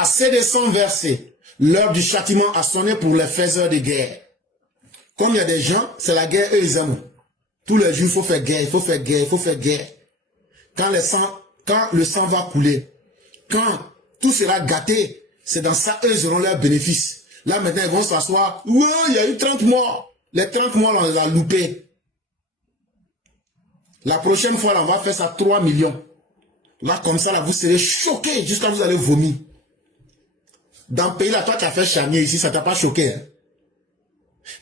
Assez de sang versé. L'heure du châtiment a sonné pour les faiseurs de guerre. Comme il y a des gens, c'est la guerre, eux ils aiment. Tous les jours, il faut faire guerre, il faut faire guerre, il faut faire guerre. Quand le sang va couler, quand tout sera gâté, c'est dans ça, eux, ils auront leurs bénéfices. Là, maintenant, ils vont s'asseoir. Ouais, il y a eu 30 morts. Les 30 morts, on les a loupés. La prochaine fois, là, on va faire ça 3 millions. Là, comme ça, là, vous serez choqués jusqu'à vous allez vomir. Dans le pays, là, toi, tu as fait charnier ici, ça t'a pas choqué. Hein?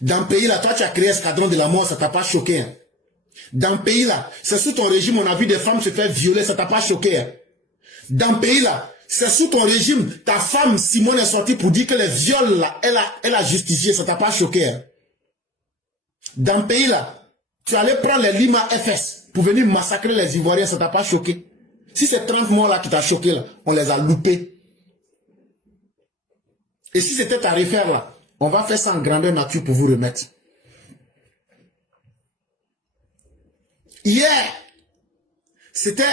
Dans le pays, là, toi, tu as créé escadron de la mort, ça t'a pas choqué. Hein? Dans le pays, là, c'est sous ton régime, on a vu des femmes se faire violer, ça t'a pas choqué. Hein? Dans le pays, là, c'est sous ton régime, ta femme, Simone, est sortie pour dire que les viols, là, elle a justifié, ça t'a pas choqué. Hein? Dans le pays, là, tu allais prendre les Lima FS pour venir massacrer les Ivoiriens, ça t'a pas choqué. Si c'est 30 morts là qui t'a choqué, là, on les a loupés. Et si c'était à refaire, là, on va faire ça en grandeur nature pour vous remettre. Hier, c'était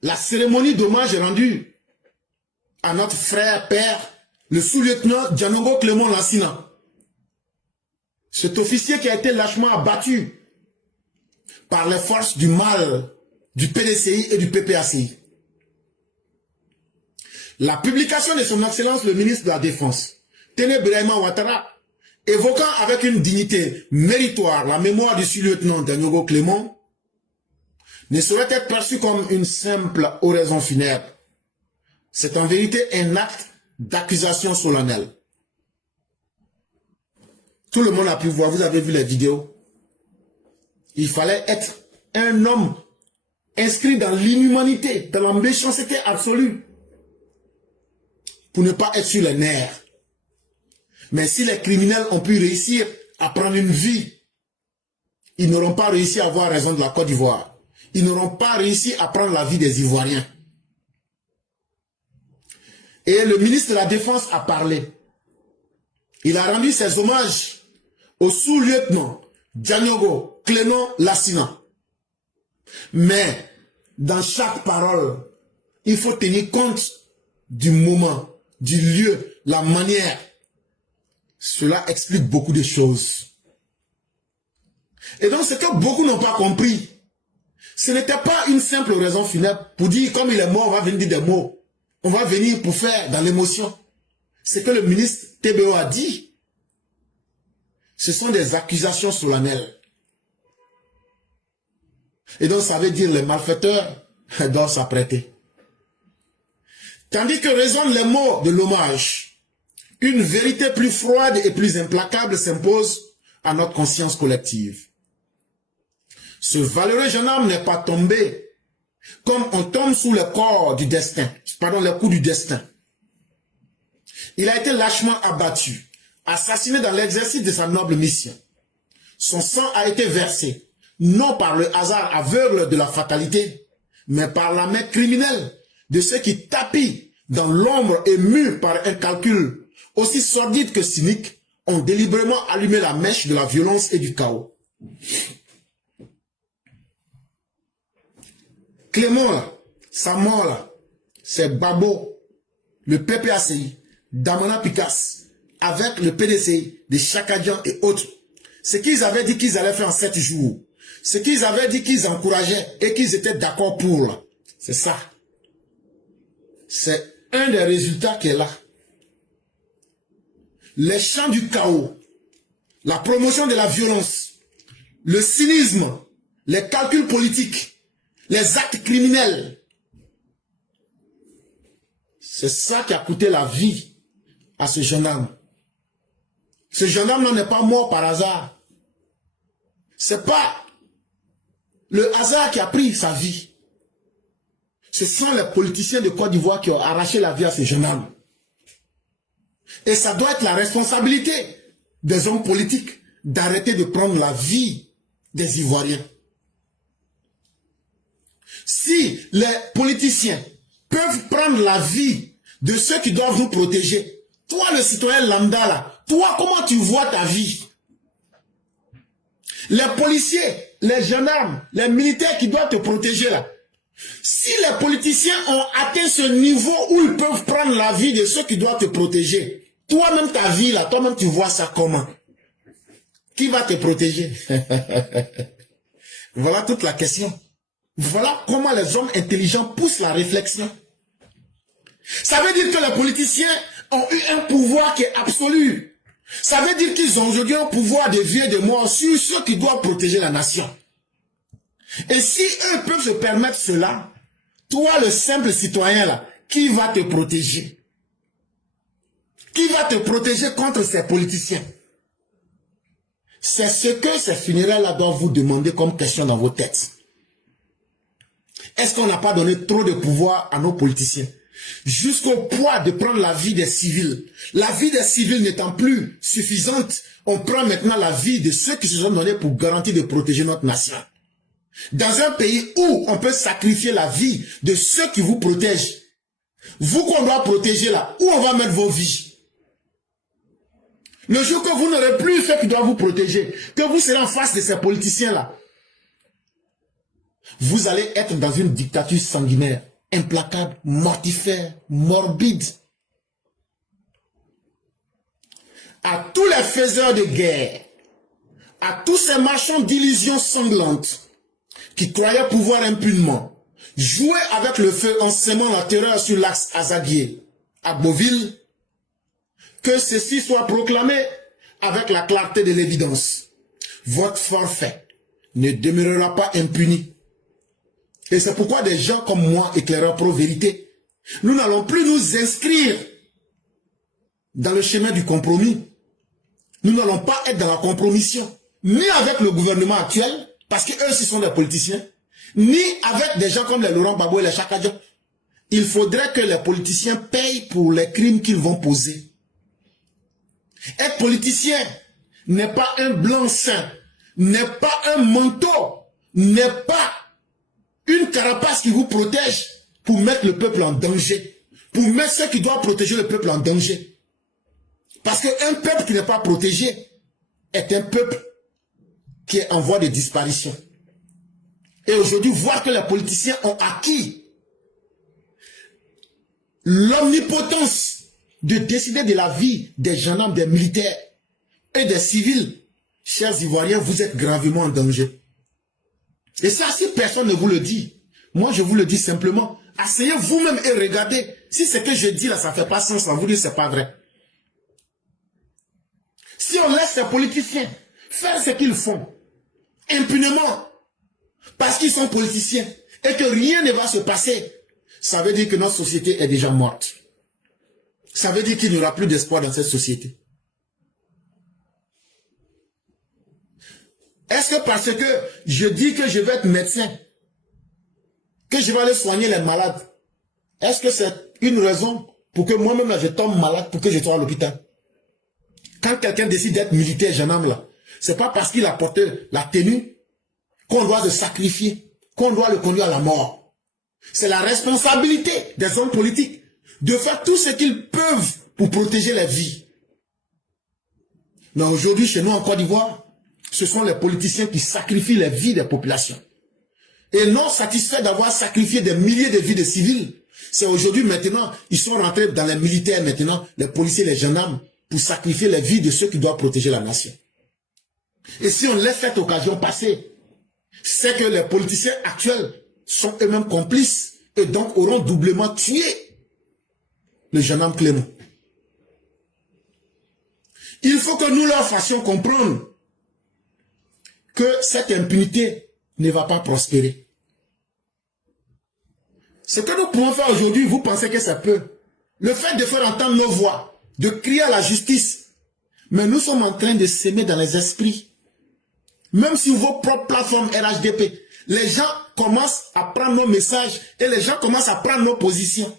la cérémonie d'hommage rendue à notre frère, père, le sous-lieutenant Django Clément Lassina. Cet officier qui a été lâchement abattu par les forces du mal du PDCI et du PPACI. La publication de son excellence le ministre de la Défense, Téné Birahima Ouattara, évoquant avec une dignité méritoire la mémoire du sous-lieutenant Django Clément, ne saurait être perçue comme une simple oraison funèbre. C'est en vérité un acte d'accusation solennelle. Tout le monde a pu voir, vous avez vu les vidéos. Il fallait être un homme inscrit dans l'inhumanité, dans la méchanceté absolue, pour ne pas être sur les nerfs. Mais si les criminels ont pu réussir à prendre une vie, ils n'auront pas réussi à avoir raison de la Côte d'Ivoire. Ils n'auront pas réussi à prendre la vie des Ivoiriens. Et le ministre de la Défense a parlé. Il a rendu ses hommages au sous-lieutenant Django Clément Lassina. Mais dans chaque parole, il faut tenir compte du moment, du lieu, la manière. Cela explique beaucoup de choses. Et donc, ce que beaucoup n'ont pas compris, ce n'était pas une simple raison funèbre pour dire, comme il est mort, on va venir dire des mots. On va venir pour faire dans l'émotion. Ce que le ministre TBO a dit, ce sont des accusations solennelles. Et donc, ça veut dire les malfaiteurs doivent s'apprêter. Tandis que résonnent les mots de l'hommage, une vérité plus froide et plus implacable s'impose à notre conscience collective. Ce valeureux jeune homme n'est pas tombé comme on tombe sous le corps du destin, pardon, le coup du destin. Il a été lâchement abattu, assassiné dans l'exercice de sa noble mission. Son sang a été versé, non par le hasard aveugle de la fatalité, mais par la main criminelle de ceux qui tapis dans l'ombre et mus par un calcul aussi sordide que cynique, ont délibérément allumé la mèche de la violence et du chaos. Clément, là, sa mort, là, c'est Babo, le PPACI, Damana Picasse, avec le PDCI, des Chakadjan et autres. Ce qu'ils avaient dit qu'ils allaient faire en 7 jours, ce qu'ils avaient dit qu'ils encourageaient et qu'ils étaient d'accord pour, là, c'est ça. C'est un des résultats qui est là. Les champs du chaos, la promotion de la violence, le cynisme, les calculs politiques, les actes criminels. C'est ça qui a coûté la vie à ce jeune homme. Ce jeune homme n'est pas mort par hasard. C'est pas le hasard qui a pris sa vie. Ce sont les politiciens de Côte d'Ivoire qui ont arraché la vie à ce jeune homme. Et ça doit être la responsabilité des hommes politiques d'arrêter de prendre la vie des Ivoiriens. Si les politiciens peuvent prendre la vie de ceux qui doivent nous protéger, toi le citoyen lambda là, toi comment tu vois ta vie? Les policiers, les gendarmes, les militaires qui doivent te protéger là, Si les politiciens ont atteint ce niveau où ils peuvent prendre la vie de ceux qui doivent te protéger, toi-même ta vie là, toi-même tu vois ça comment? Qui va te protéger? Voilà toute la question. Voilà comment les hommes intelligents poussent la réflexion. Ça veut dire que les politiciens ont eu un pouvoir qui est absolu. Ça veut dire qu'ils ont aujourd'hui un pouvoir de vie et de mort sur ceux qui doivent protéger la nation. Et si eux peuvent se permettre cela, toi le simple citoyen là, qui va te protéger? Qui va te protéger contre ces politiciens? C'est ce que ces funérailles-là doivent vous demander comme question dans vos têtes. Est-ce qu'on n'a pas donné trop de pouvoir à nos politiciens? Jusqu'au point de prendre la vie des civils. La vie des civils n'étant plus suffisante, on prend maintenant la vie de ceux qui se sont donnés pour garantir de protéger notre nation. Dans un pays où on peut sacrifier la vie de ceux qui vous protègent, vous qu'on doit protéger là, où on va mettre vos vies? Le jour que vous n'aurez plus ceux qui doivent vous protéger, que vous serez en face de ces politiciens-là, vous allez être dans une dictature sanguinaire, implacable, mortifère, morbide. À tous les faiseurs de guerre, à tous ces marchands d'illusions sanglantes, qui croyaient pouvoir impunément jouer avec le feu en sémant la terreur sur l'axe Azaguier à Beauville, que ceci soit proclamé avec la clarté de l'évidence. Votre forfait ne demeurera pas impuni. Et c'est pourquoi des gens comme moi, éclaireurs pro-vérité, nous n'allons plus nous inscrire dans le chemin du compromis. Nous n'allons pas être dans la compromission, ni avec le gouvernement actuel, parce qu'eux, ce sont des politiciens, ni avec des gens comme les Laurent Gbagbo et les Chaka Diop. Il faudrait que les politiciens payent pour les crimes qu'ils vont poser. Être politicien n'est pas un blanc-seing, n'est pas un manteau, n'est pas une carapace qui vous protège pour mettre le peuple en danger, pour mettre ceux qui doivent protéger le peuple en danger. Parce qu'un peuple qui n'est pas protégé est un peuple qui est en voie de disparition. Et aujourd'hui, voir que les politiciens ont acquis l'omnipotence de décider de la vie des gendarmes, des militaires et des civils, chers Ivoiriens, vous êtes gravement en danger. Et ça, si personne ne vous le dit, moi je vous le dis simplement, asseyez vous-même et regardez. Si ce que je dis là, ça ne fait pas sens, ça vous dit c'est pas vrai. Si on laisse ces politiciens faire ce qu'ils font, impunément, parce qu'ils sont politiciens, et que rien ne va se passer, ça veut dire que notre société est déjà morte. Ça veut dire qu'il n'y aura plus d'espoir dans cette société. Est-ce que parce que je dis que je vais être médecin, que je vais aller soigner les malades, est-ce que c'est une raison pour que moi-même là je tombe malade pour que je sois à l'hôpital? Quand quelqu'un décide d'être militaire, gendarme là, c'est pas parce qu'il a porté la tenue qu'on doit se sacrifier, qu'on doit le conduire à la mort. C'est la responsabilité des hommes politiques de faire tout ce qu'ils peuvent pour protéger les vies. Mais aujourd'hui, chez nous en Côte d'Ivoire, ce sont les politiciens qui sacrifient les vies des populations. Et non satisfaits d'avoir sacrifié des milliers de vies de civils, c'est aujourd'hui maintenant, ils sont rentrés dans les militaires maintenant, les policiers, les gendarmes, pour sacrifier les vies de ceux qui doivent protéger la nation. Et si on laisse cette occasion passer, c'est que les politiciens actuels sont eux-mêmes complices et donc auront doublement tué le gendarme Clément. Il faut que nous leur fassions comprendre que cette impunité ne va pas prospérer. Ce que nous pouvons faire aujourd'hui, vous pensez que ça peut. Le fait de faire entendre nos voix, de crier à la justice, mais nous sommes en train de s'aimer dans les esprits. Même sur vos propres plateformes RHDP, les gens commencent à prendre nos messages et les gens commencent à prendre nos positions.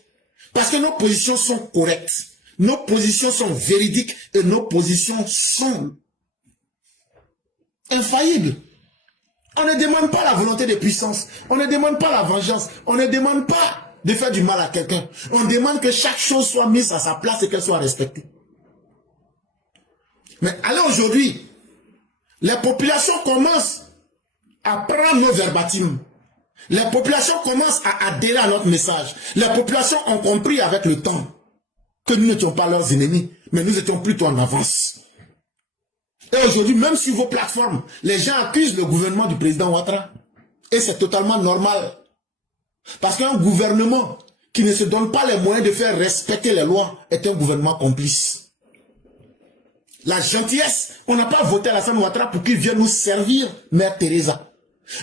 Parce que nos positions sont correctes, nos positions sont véridiques et nos positions sont infaillibles. On ne demande pas la volonté de puissance, on ne demande pas la vengeance, on ne demande pas de faire du mal à quelqu'un. On demande que chaque chose soit mise à sa place et qu'elle soit respectée. Mais allez aujourd'hui, les populations commencent à prendre nos verbatims. Les populations commencent à adhérer à notre message. Les populations ont compris avec le temps que nous n'étions pas leurs ennemis, mais nous étions plutôt en avance. Et aujourd'hui, même sur vos plateformes, les gens accusent le gouvernement du président Ouattara. Et c'est totalement normal. Parce qu'un gouvernement qui ne se donne pas les moyens de faire respecter les lois est un gouvernement complice. La gentillesse, on n'a pas voté Alassane Ouattara pour qu'il vienne nous servir Mère Teresa.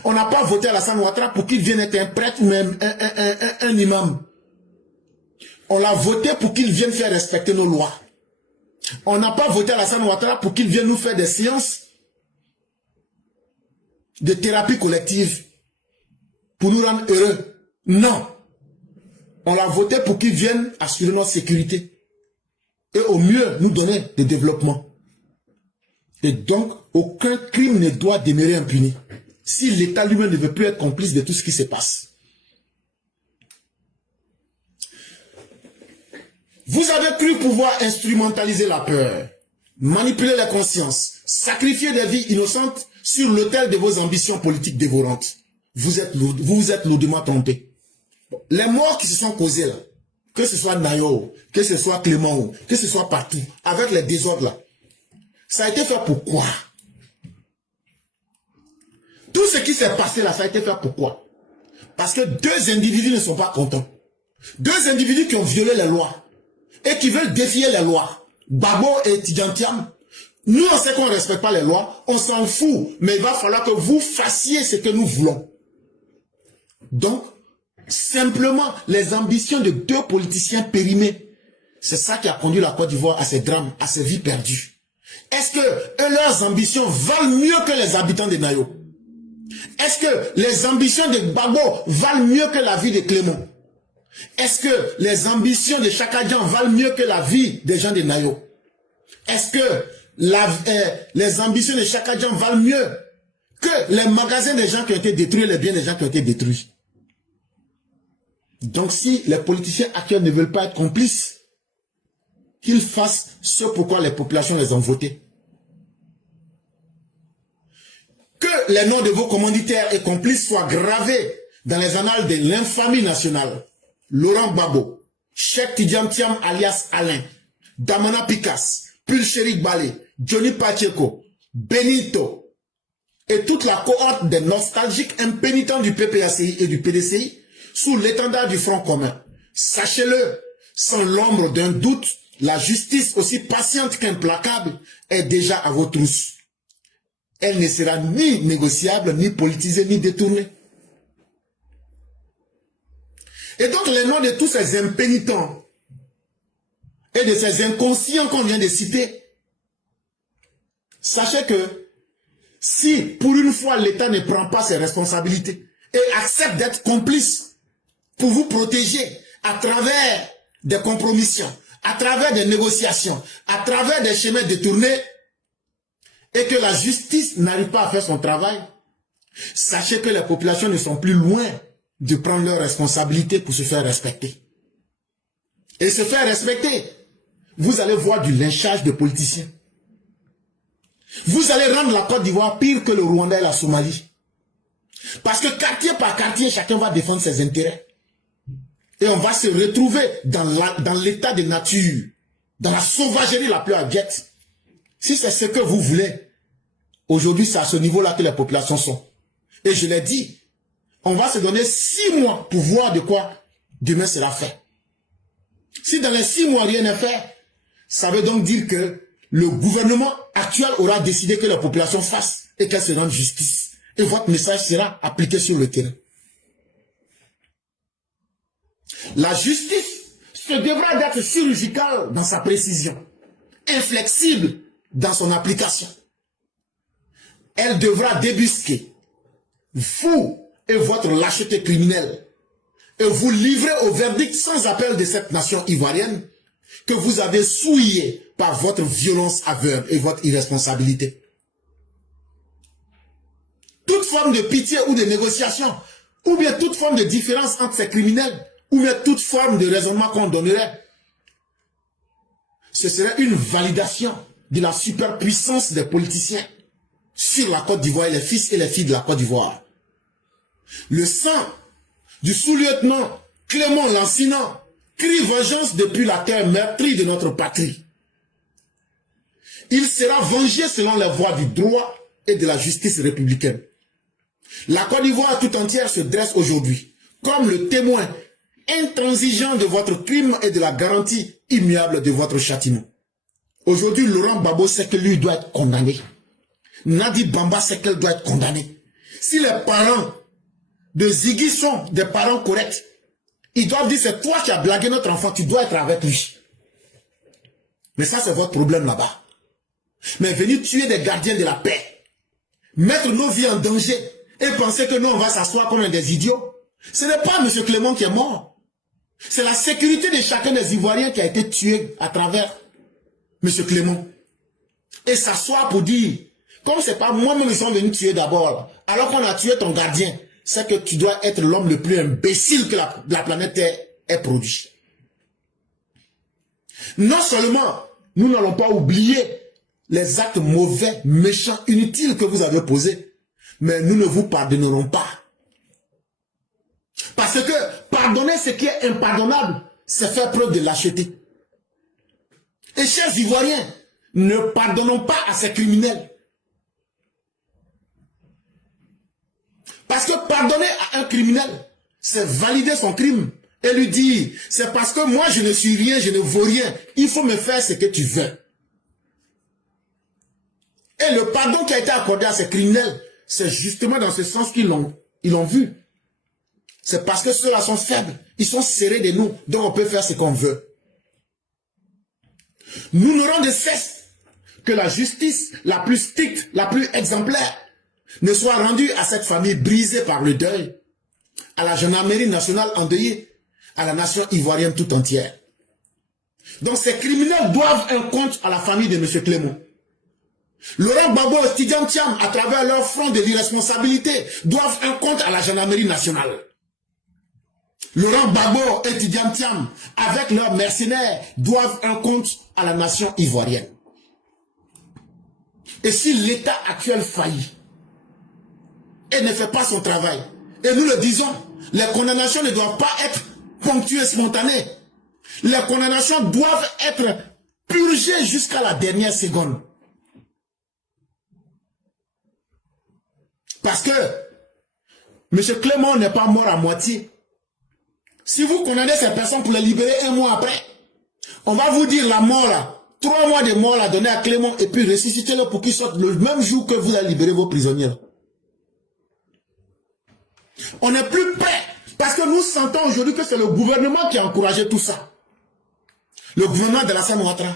On n'a pas voté Alassane Ouattara pour qu'il vienne être un prêtre ou même un imam. On l'a voté pour qu'il vienne faire respecter nos lois. On n'a pas voté Alassane Ouattara pour qu'il vienne nous faire des séances de thérapie collective pour nous rendre heureux. Non. On l'a voté pour qu'il vienne assurer notre sécurité et au mieux nous donner des développements. Et donc, aucun crime ne doit demeurer impuni si l'État lui-même ne veut plus être complice de tout ce qui se passe. Vous avez cru pouvoir instrumentaliser la peur, manipuler la conscience, sacrifier des vies innocentes sur l'autel de vos ambitions politiques dévorantes. Vous vous êtes lourdement trompés. Les morts qui se sont causés là, que ce soit Nayo, que ce soit Clément, que ce soit partout, avec les désordres là, ça a été fait pour quoi? Tout ce qui s'est passé là, ça a été fait pour quoi? Parce que deux individus ne sont pas contents. Deux individus qui ont violé les lois et qui veulent défier les lois. Babo et Tidjantiam. Nous, on sait qu'on ne respecte pas les lois, on s'en fout, mais il va falloir que vous fassiez ce que nous voulons. Donc, simplement, les ambitions de deux politiciens périmés, c'est ça qui a conduit la Côte d'Ivoire à ces drames, à ces vies perdues. Est-ce que leurs ambitions valent mieux que les habitants de Nayo? Est-ce que les ambitions de Babo valent mieux que la vie de Clément? Est-ce que les ambitions de Chakadjan valent mieux que la vie des gens de Nayo? Est-ce que les ambitions de Chakadjan valent mieux que les magasins des gens qui ont été détruits, les biens des gens qui ont été détruits? Donc si les politiciens actuels ne veulent pas être complices, qu'ils fassent ce pourquoi les populations les ont votés. Que les noms de vos commanditaires et complices soient gravés dans les annales de l'infamie nationale. Laurent Gbagbo, Cheikh Tidiane Thiam alias Alain, Damana Pikas, Pulcherik Balé, Johnny Pacheco, Benito et toute la cohorte des nostalgiques impénitents du PPACI et du PDCI sous l'étendard du Front commun. Sachez-le, sans l'ombre d'un doute, la justice aussi patiente qu'implacable est déjà à vos trousses. Elle ne sera ni négociable, ni politisée, ni détournée. Et donc les noms de tous ces impénitents et de ces inconscients qu'on vient de citer, sachez que si pour une fois l'État ne prend pas ses responsabilités et accepte d'être complice pour vous protéger à travers des compromissions, à travers des négociations, à travers des chemins détournés, et que la justice n'arrive pas à faire son travail, sachez que les populations ne sont plus loin de prendre leurs responsabilités pour se faire respecter. Et se faire respecter, vous allez voir du lynchage de politiciens. Vous allez rendre la Côte d'Ivoire pire que le Rwanda et la Somalie. Parce que quartier par quartier, chacun va défendre ses intérêts. Et on va se retrouver dans l'état de nature, dans la sauvagerie la plus abjecte. Si c'est ce que vous voulez, aujourd'hui c'est à ce niveau-là que les populations sont. Et je l'ai dit, on va se donner 6 mois pour voir de quoi demain sera fait. Si dans les 6 mois rien n'est fait, ça veut donc dire que le gouvernement actuel aura décidé que la population fasse et qu'elle se rende justice. Et votre message sera appliqué sur le terrain. La justice se devra d'être chirurgicale dans sa précision, inflexible dans son application. Elle devra débusquer vous et votre lâcheté criminelle et vous livrer au verdict sans appel de cette nation ivoirienne que vous avez souillée par votre violence aveugle et votre irresponsabilité. Toute forme de pitié ou de négociation, ou bien toute forme de différence entre ces criminels, ou bien toute forme de raisonnement qu'on donnerait, ce serait une validation de la superpuissance des politiciens sur la Côte d'Ivoire et les fils et les filles de la Côte d'Ivoire. Le sang du sous-lieutenant Clément Lancinant crie vengeance depuis la terre meurtrie de notre patrie. Il sera vengé selon les voies du droit et de la justice républicaine. La Côte d'Ivoire tout entière se dresse aujourd'hui comme le témoin intransigeant de votre crime et de la garantie immuable de votre châtiment. Aujourd'hui, Laurent Gbagbo sait que lui doit être condamné. Nadi Bamba sait qu'elle doit être condamnée. Si les parents de Ziggy sont des parents corrects, ils doivent dire c'est toi qui as blagué notre enfant, tu dois être avec lui. Mais ça c'est votre problème là-bas. Mais venir tuer des gardiens de la paix, mettre nos vies en danger et penser que nous on va s'asseoir comme des idiots, ce n'est pas M. Clément qui est mort. C'est la sécurité de chacun des Ivoiriens qui a été tué à travers M. Clément. Et s'asseoir pour dire, comme c'est pas moi-même ils sont venus tuer d'abord, alors qu'on a tué ton gardien, c'est que tu dois être l'homme le plus imbécile que la planète Terre ait produit. Non seulement nous n'allons pas oublier les actes mauvais, méchants, inutiles que vous avez posés, mais nous ne vous pardonnerons pas. Parce que pardonner ce qui est impardonnable, c'est faire preuve de lâcheté. Et chers Ivoiriens, ne pardonnons pas à ces criminels. Parce que pardonner à un criminel, c'est valider son crime et lui dire, c'est parce que moi je ne suis rien, je ne vaux rien, il faut me faire ce que tu veux. Et le pardon qui a été accordé à ces criminels, c'est justement dans ce sens qu'ils l'ont vu. C'est parce que ceux-là sont faibles, ils sont serrés de nous, donc on peut faire ce qu'on veut. Nous n'aurons de cesse que la justice la plus stricte, la plus exemplaire, ne soit rendue à cette famille brisée par le deuil, à la gendarmerie nationale endeuillée, à la nation ivoirienne tout entière. Donc ces criminels doivent un compte à la famille de M. Clément. Laurent Gbagbo et Tidjam Thiam, à travers leur front de l'irresponsabilité, doivent un compte à la gendarmerie nationale. Laurent Gbagbo et Tidjam Thiam, avec leurs mercenaires, doivent un compte à la nation ivoirienne. Et si l'État actuel faillit et ne fait pas son travail, et nous le disons, les condamnations ne doivent pas être ponctuées, spontanées. Les condamnations doivent être purgées jusqu'à la dernière seconde. Parce que M. Clément n'est pas mort à moitié. Si vous condamnez ces personnes pour les libérer un mois après, on va vous dire la mort là, 3 mois de mort là donné à Clément et puis ressuscitez-le pour qu'il sorte le même jour que vous allez libérer vos prisonniers. On n'est plus prêt parce que nous sentons aujourd'hui que c'est le gouvernement qui a encouragé tout ça. Le gouvernement de Alassane Ouattara.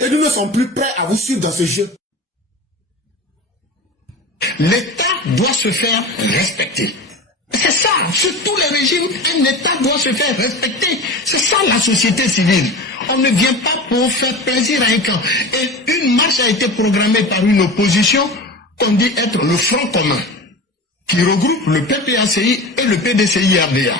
Et nous ne sommes plus prêts à vous suivre dans ce jeu. L'État doit se faire respecter. C'est ça, sur tous les régimes, un État doit se faire respecter. C'est ça la société civile. On ne vient pas pour faire plaisir à un camp. Et une marche a été programmée par une opposition qu'on dit être le Front commun, qui regroupe le PPACI et le PDCI-RDA.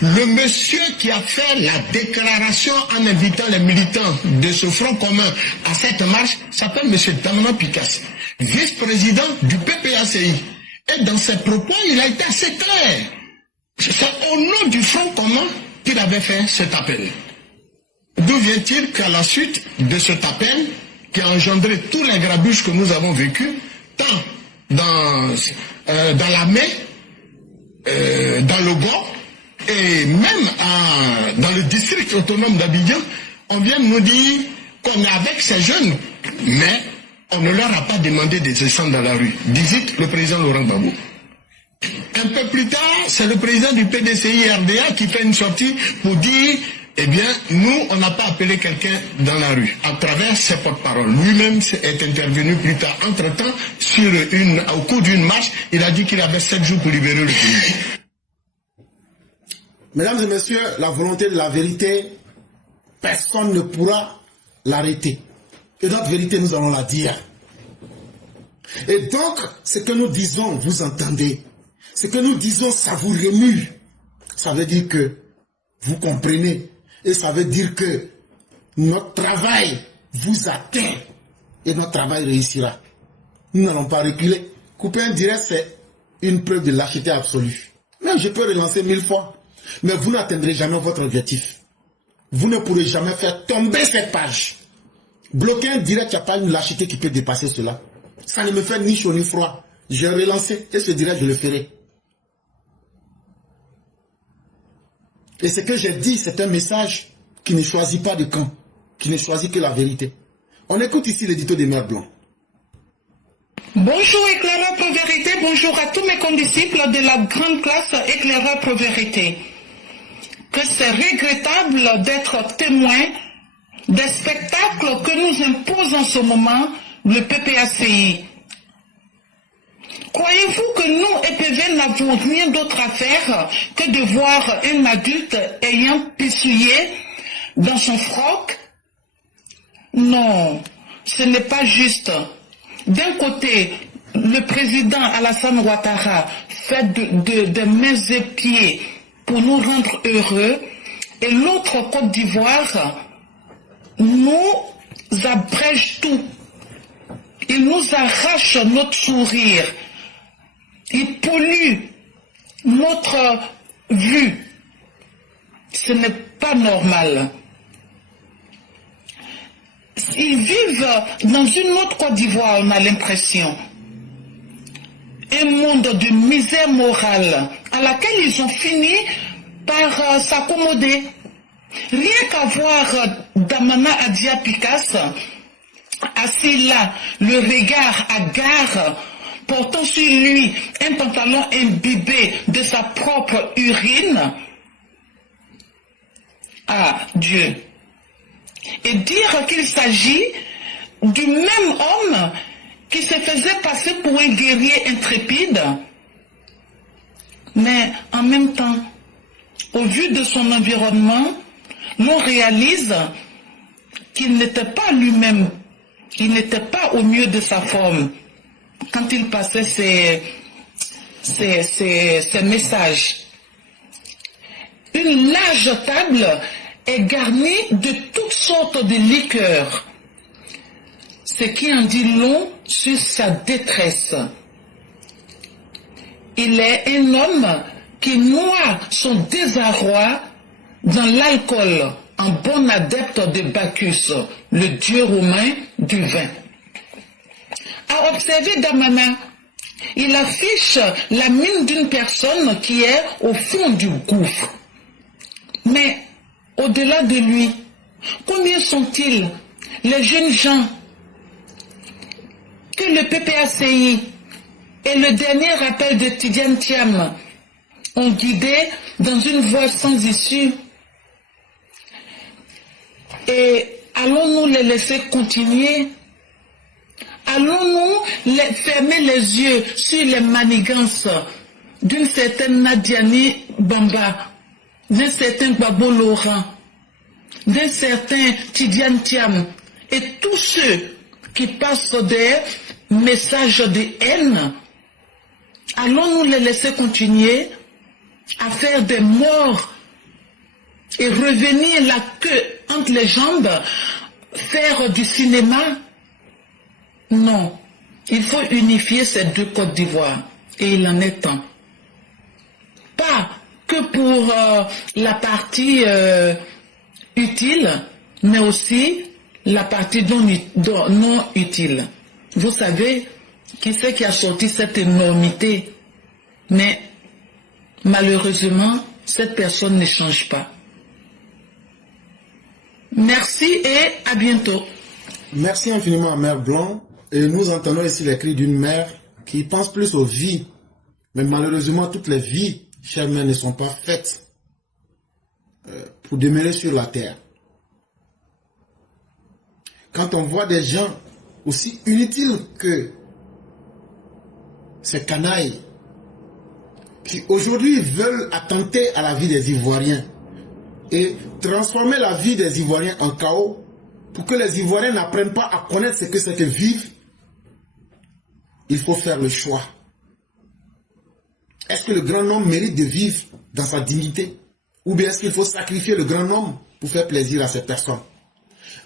Le monsieur qui a fait la déclaration en invitant les militants de ce Front commun à cette marche s'appelle M. Damano Picasse, vice-président du PPACI. Et dans ses propos, il a été assez clair. C'est au nom du Front commun qu'il avait fait cet appel. D'où vient-il qu'à la suite de cet appel, qui a engendré tous les grabuges que nous avons vécus, tant dans l'armée, dans le Gord, et même dans le district autonome d'Abidjan, on vient nous dire qu'on est avec ces jeunes, mais on ne leur a pas demandé de descendre dans la rue. Visite le président Laurent Gbagbo. Un peu plus tard, c'est le président du PDCI-RDA qui fait une sortie pour dire, eh bien, nous, on n'a pas appelé quelqu'un dans la rue, à travers ses porte-paroles. Lui-même est intervenu plus tard. Entre-temps, au cours d'une marche, il a dit qu'il avait 7 jours pour libérer le pays. Mesdames et messieurs, la volonté de la vérité, personne ne pourra l'arrêter. Et notre vérité, nous allons la dire. Et donc, ce que nous disons, vous entendez. Ce que nous disons, ça vous remue. Ça veut dire que vous comprenez. Et ça veut dire que notre travail vous atteint. Et notre travail réussira. Nous n'allons pas reculer. Couper un direct, c'est une preuve de lâcheté absolue. je peux relancer 1000 fois. Mais vous n'atteindrez jamais votre objectif. Vous ne pourrez jamais faire tomber cette page. Bloquer un direct, il n'y a pas une lâcheté qui peut dépasser cela. Ça ne me fait ni chaud ni froid. Je vais relancer et ce direct, je le ferai. Et ce que j'ai dit, c'est un message qui ne choisit pas de camp, qui ne choisit que la vérité. On écoute ici l'édito des Mères Blancs. Bonjour éclaireur pour vérité, bonjour à tous mes condisciples de la grande classe éclaireur pour vérité. Que c'est regrettable d'être témoin des spectacles que nous impose en ce moment le PPACI. Croyez-vous que nous, EPV, n'avons rien d'autre à faire que de voir un adulte ayant pissouillé dans son froc? Non, ce n'est pas juste. D'un côté, le président Alassane Ouattara fait de mains et pieds pour nous rendre heureux, et l'autre Côte d'Ivoire nous abrège tout. Il nous arrache notre sourire. Il pollue notre vue. Ce n'est pas normal. Ils vivent dans une autre Côte d'Ivoire, on a l'impression. Un monde de misère morale à laquelle ils ont fini par s'accommoder. Rien qu'à voir Damana Adia Picasse assis là, le regard hagard, portant sur lui un pantalon imbibé de sa propre urine. Ah, Dieu. Et dire qu'il s'agit du même homme qui se faisait passer pour un guerrier intrépide. Mais en même temps, au vu de son environnement, l'on réalise qu'il n'était pas lui-même, il n'était pas au mieux de sa forme quand il passait ses messages. Une large table est garnie de toutes sortes de liqueurs, ce qui en dit long sur sa détresse. Il est un homme qui noie son désarroi dans l'alcool, en bon adepte de Bacchus, le dieu romain du vin. À observer Damana, il affiche la mine d'une personne qui est au fond du gouffre. Mais au-delà de lui, combien sont-ils les jeunes gens que le PPACI et le dernier rappel de Tidiane Thiam ont guidés dans une voie sans issue? Et allons-nous les laisser continuer? Allons-nous fermer les yeux sur les manigances d'une certaine Nadiani Bamba, d'un certain Babo Laurent, d'un certain Tidiane Thiam, et tous ceux qui passent des messages de haine? Allons-nous les laisser continuer à faire des morts et revenir la queue entre les jambes, faire du cinéma? Non, il faut unifier ces deux Côtes d'Ivoire, et il en est temps. Pas que pour la partie utile, mais aussi la partie non utile. Vous savez, qui c'est qui a sorti cette énormité? Mais malheureusement, cette personne ne change pas. Merci et à bientôt. Merci infiniment à Mère Blanc. Et nous entendons ici les cris d'une mère qui pense plus aux vies. Mais malheureusement, toutes les vies, chères mères, ne sont pas faites pour demeurer sur la terre. Quand on voit des gens aussi inutiles que ces canailles qui aujourd'hui veulent attenter à la vie des Ivoiriens et transformer la vie des Ivoiriens en chaos pour que les Ivoiriens n'apprennent pas à connaître ce que c'est que vivre, il faut faire le choix. Est-ce que le grand homme mérite de vivre dans sa dignité? Ou bien est-ce qu'il faut sacrifier le grand homme pour faire plaisir à cette personne?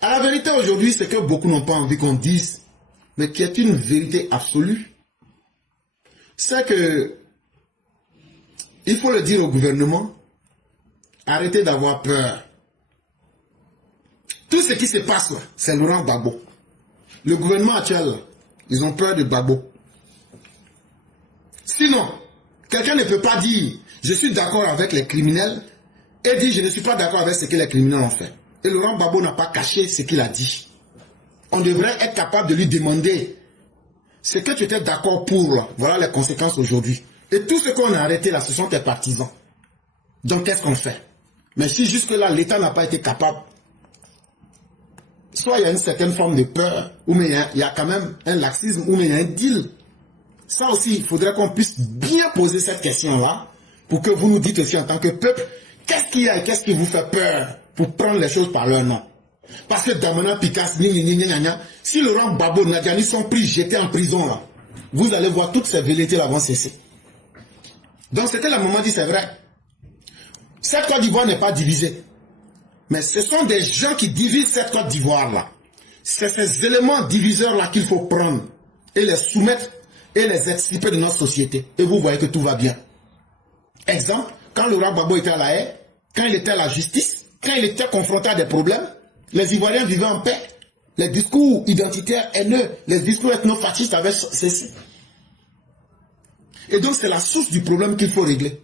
À la vérité aujourd'hui, c'est que beaucoup n'ont pas envie qu'on dise, mais qui est une vérité absolue, c'est que il faut le dire au gouvernement, arrêtez d'avoir peur. Tout ce qui se passe là, c'est Laurent Gbagbo. Le gouvernement actuel, là, ils ont peur de Gbagbo. Sinon, quelqu'un ne peut pas dire « je suis d'accord avec les criminels » et dire « je ne suis pas d'accord avec ce que les criminels ont fait ». Et Laurent Gbagbo n'a pas caché ce qu'il a dit. On devrait être capable de lui demander ce que tu étais d'accord pour, là, voilà les conséquences aujourd'hui. Et tout ce qu'on a arrêté là, ce sont tes partisans. Donc qu'est-ce qu'on fait? Mais si jusque-là, l'État n'a pas été capable, soit il y a une certaine forme de peur, ou mais il y a quand même un laxisme, ou mais il y a un deal. Ça aussi, il faudrait qu'on puisse bien poser cette question-là, pour que vous nous dites aussi en tant que peuple, qu'est-ce qu'il y a et qu'est-ce qui vous fait peur pour prendre les choses par leur nom? Parce que Damana, Picasse, si Laurent Gbagbo, Nadiani sont pris, jetés en prison là, vous allez voir toutes ces velléités là vont cesser. Donc ce que la maman dit, c'est vrai. Cette Côte d'Ivoire n'est pas divisée. Mais ce sont des gens qui divisent cette Côte d'Ivoire là. C'est ces éléments diviseurs là qu'il faut prendre et les soumettre et les extirper de notre société. Et vous voyez que tout va bien. Exemple, quand Laurent Gbagbo était à la haie, quand il était à la justice, quand il était confronté à des problèmes, les Ivoiriens vivaient en paix. Les discours identitaires haineux, les discours ethnofascistes avaient cessé. Et donc c'est la source du problème qu'il faut régler.